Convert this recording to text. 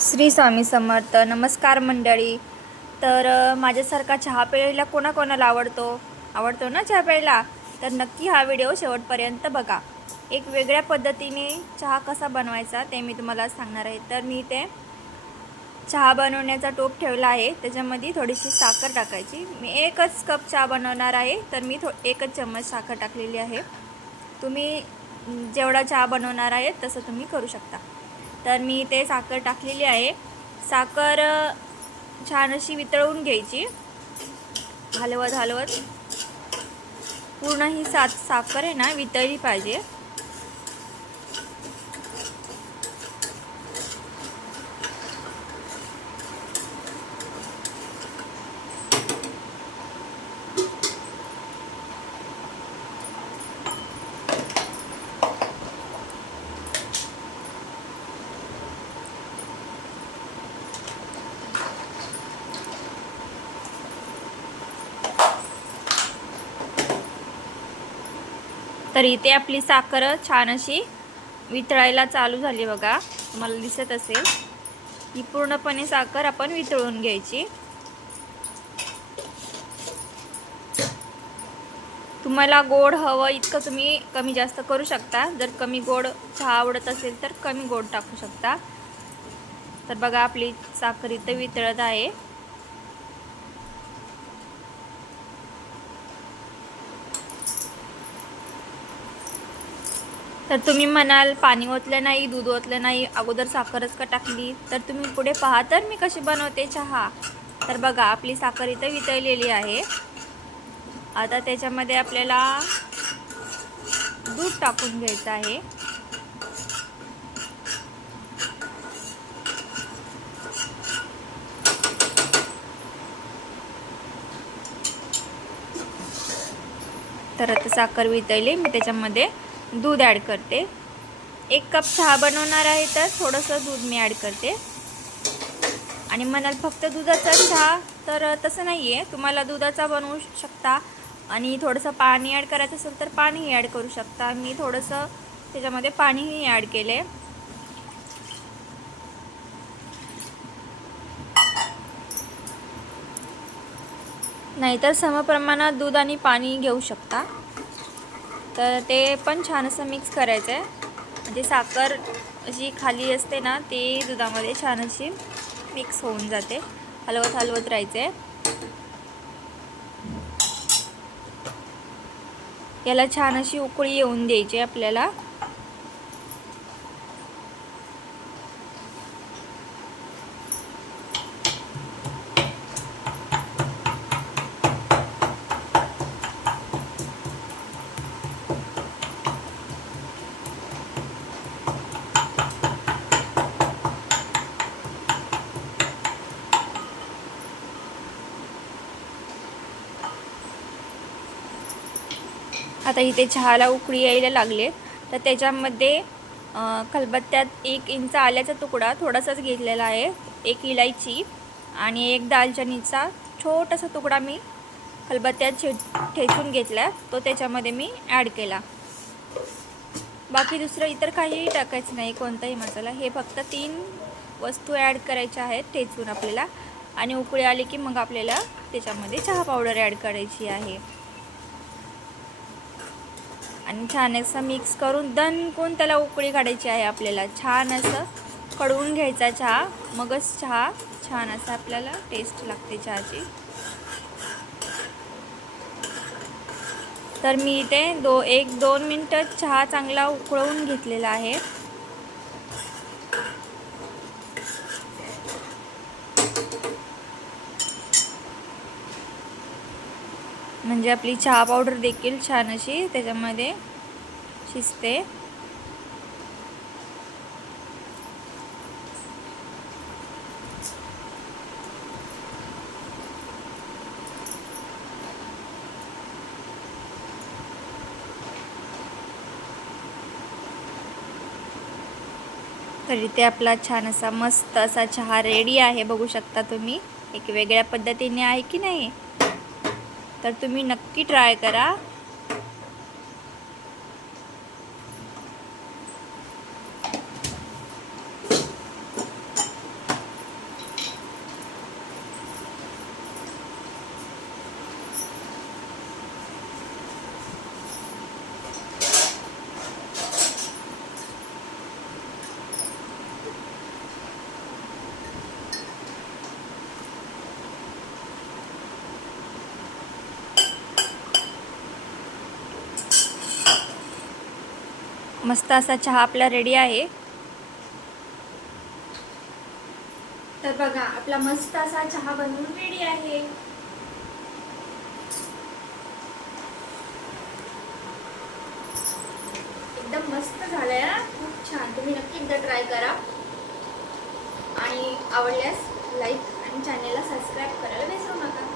श्री स्वामी समर्थ. नमस्कार मंडळी. तर माझ्यासारखा चहा प्यायला कोणाकोणाला आवडतो? आवडतो ना चहा प्यायला? तर नक्की हा व्हिडिओ शेवटपर्यंत बघा. एक वेगळ्या पद्धतीने चहा कसा बनवायचा ते मी तुम्हाला सांगणार आहे. तर मी ते चहा बनवण्याचा टोप ठेवला आहे. त्याच्यामध्ये थोडीशी साखर टाकायची. मी एकच कप चहा बनवणार आहे. तर मी थो एकच चम्मच साखर टाकलेली आहे. तुम्ही जेवढा चहा बनवणार आहे तसं तुम्ही करू शकता. तर मी ते साखर टाकलेली आहे. साखर छान अशी वितळवून घ्यायची. हलवत हलवत पूर्ण ही सात साखर आहे ना वितळली पाहिजे. तर इथे आपली साखर छान अशी वितळायला चालू झाली बघा. तुम्हाला दिसत असेल. ही पूर्णपणे साखर आपण वितळून घ्यायची. तुम्हाला गोड हवं इतकं तुम्ही कमी जास्त करू शकता. जर कमी गोड चहा आवडत असेल तर कमी गोड टाकू शकता. तर बघा आपली साखर इथं वितळत आहे. तर तुम्ही म्हणाल पाणी ओतलं नाही दूध ओतलं नाही अगोदर साखरच का टाकली? तर तुम्ही पुढे पहा. तर मी कशी बनवते चहा? तर बघा आपली साखर इथं वितळलेली आहे. आता त्याच्यामध्ये आपल्याला दूध टाकून घ्यायचं आहे. तर आता साखर वितळली मी त्याच्यामध्ये. दूध ॲड करते. एक कप चहा बनवणार आहे तर थोडंसं दूध मी ॲड करते. आणि म्हणाल फक्त दुधाचा चहा तर तसं नाही आहे तुम्हाला दुधाचा बनवू शकता आणि थोडंसं पाणी ॲड करायचं असेल तर पाणीही ॲड करू शकता. मी थोडंसं त्याच्यामध्ये पाणीही ॲड केले नाहीतर समप्रमाणात दूध आणि पाणी घेऊ शकता. तर ते पण छान असं मिक्स करायचं आहे म्हणजे साखर जी खाली असते ना ती दुधामध्ये छान अशी मिक्स होऊन जाते. हलवत हलवत राहायचं आहे याला छान अशी उकळी येऊन द्यायची आपल्याला. आता इथे चहाला उकळी यायला लागले तर त्याच्यामध्ये खलबत्त्यात एक इंच आल्याचा तुकडा थोडासाच घेतलेला आहे एक इलायची आणि एक दालचिनीचा छोटासा तुकडा मी खलबत्त्यात छे ठेचून घेतला तो त्याच्यामध्ये मी ॲड केला. बाकी दुसरं इतर काहीही टाकायचं नाही कोणताही मसाला. हे फक्त तीन वस्तू ॲड करायच्या आहेत ठेचून आपल्याला. आणि उकळी आली की मग आपल्याला त्याच्यामध्ये चहा पावडर ॲड करायची आहे. आणि छान असं मिक्स करून दणकून त्याला उकळी काढायची आहे आपल्याला? छान असं कडवून घ्यायचा चहा. मगच चहा छान असं आपल्याला टेस्ट लागते चहाची. तर मी इथे दो एक दोन मिनटं चहा चांगला उकळवून घेतलेला आहे. म्हणजे आपली चहा पावडर देखील छान अशी त्याच्यामध्ये शिजते. तर इथे आपला छान असा मस्त असा चहा रेडी आहे बघू शकता तुम्ही. एक वेगळ्या पद्धतीने आहे की नाही? तर तुम्ही नक्की ट्राय करा. मस्त असा चहा आपला रेडी आहे. तर बघा आपला मस्त असा चहा बनवून रेडी आहे. एकदम मस्त झालाय ना खूप छान. तुम्ही नक्की एकदा ट्राय करा. आणि आवडल्यास लाईक आणि चॅनेलला सबस्क्राईब करायला विसरू नका.